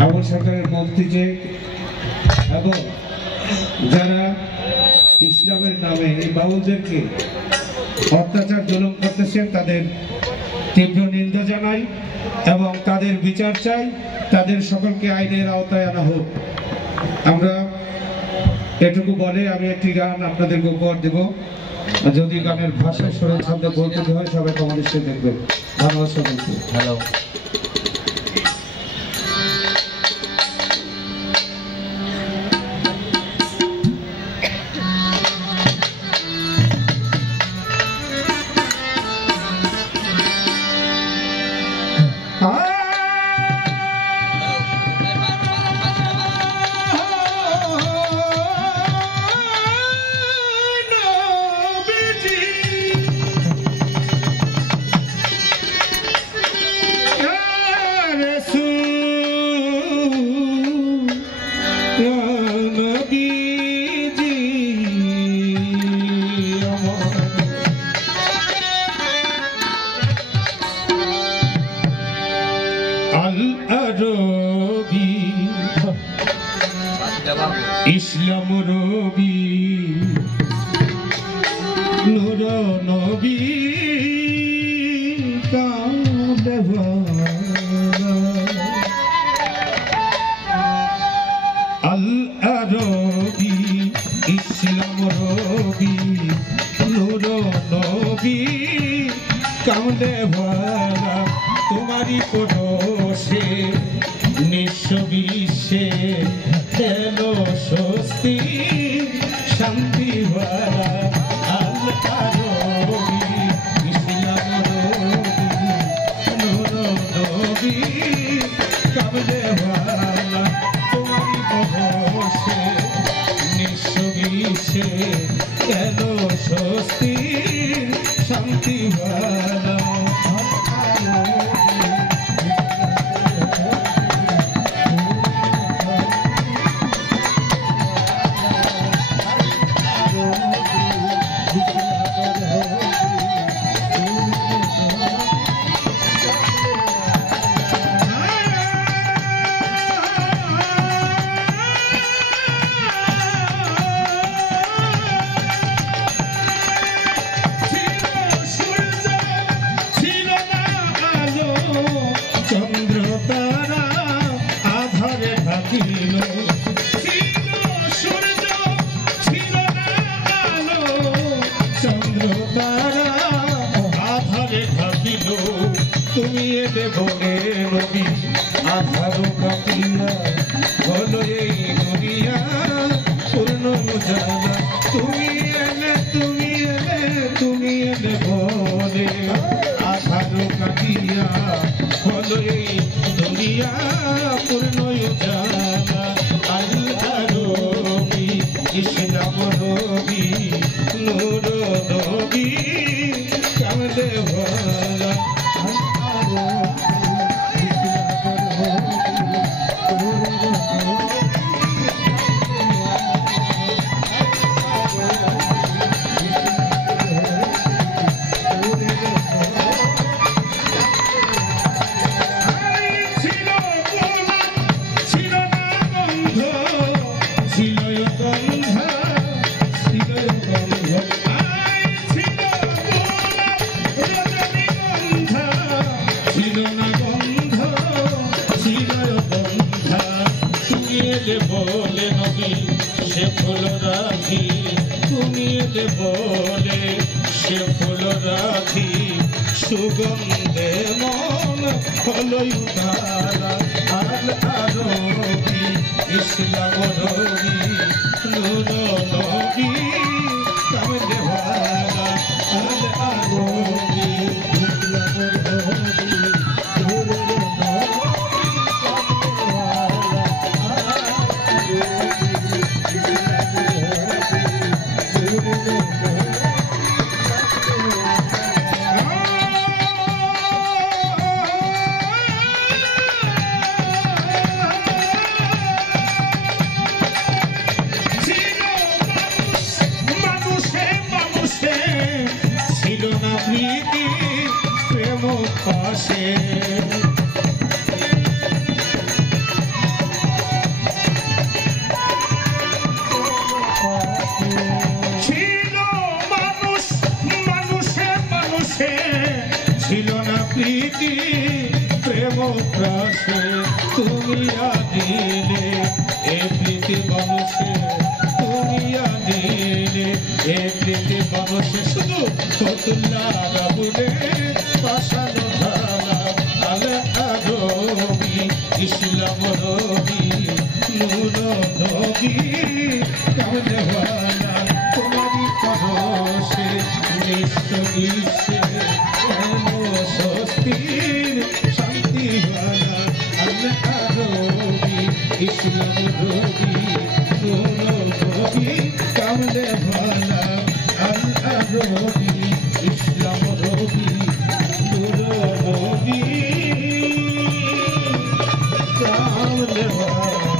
আবুল সরকারের মন্ত্রীকে এবং যারা ইসলামের নামে এই বাউলদেরকে অত্যাচার জুলুম করতেছেন তাদের তীব্র নিন্দা জানাই এবং তাদের বিচার চাই, তাদের সকলকে আইনের আওতায় আনা হোক। আমরা এটুকু বলে আমি একটি গান আপনাদেরকে উপহার দেব, যদি গানের ভাষায় সরল ছন্দে বলতে হয় সবাই আমাদের সাথে দেখবেন। ধন্যবাদ সকলকে। হ্যালো। ইসলাম রবি নূর নবী আল আরবি ইসলাম রবি নূর নবী কামদে ভরা তোমারই পরশে নিঃস্ব বিশ্বে কেন স্বস্তি শান্তি ভরা আল আরবি ইসলাম রবি নূর নবী কামদে ভরা তোমারই পরশে নিঃস্ব বিশ্বে কেন স্বস্তি শান্তি ভরা তুমি এলে বলে নবী আধারো কাপিয়া হলো এই দুনিয়া পূর্ণ উজালা তুমি এলে বলে আধারো কাপিয়া হলো এই দুনিয়া পূর্ণ উজালা আল আরবি ইসলাম রবি নূর নবী কামদে ভরা বলে নবী সে ফুল রাখি তুমি এলে বলে সে ফুল রাখি সুগন্ধে মন হলো উতারা আল আরবি ইসলাম রবি নূর নবী কামদে ভরা আল আরবি ইসলাম রবি নূর নবী প্রাসে তুমি আদিলে এ প্রীতি বংশে তুমি আদিলে এ প্রীতি বংশে শুধু ফতুল্লা বাবুলে পাশানো ধারা আলে আরবি ইসলাম রবি নূর নবী কামনে ওয়ালা তোমারি পরশে নিশ্চ বিশ্বে স্বস্তির শান্তি ওয়ালা আলে আরবি ইসলাম রবি নূর নবী কামনে ওয়ালা আলে আরবি ইসলাম রবি নূর নবী কামনে ওয়ালা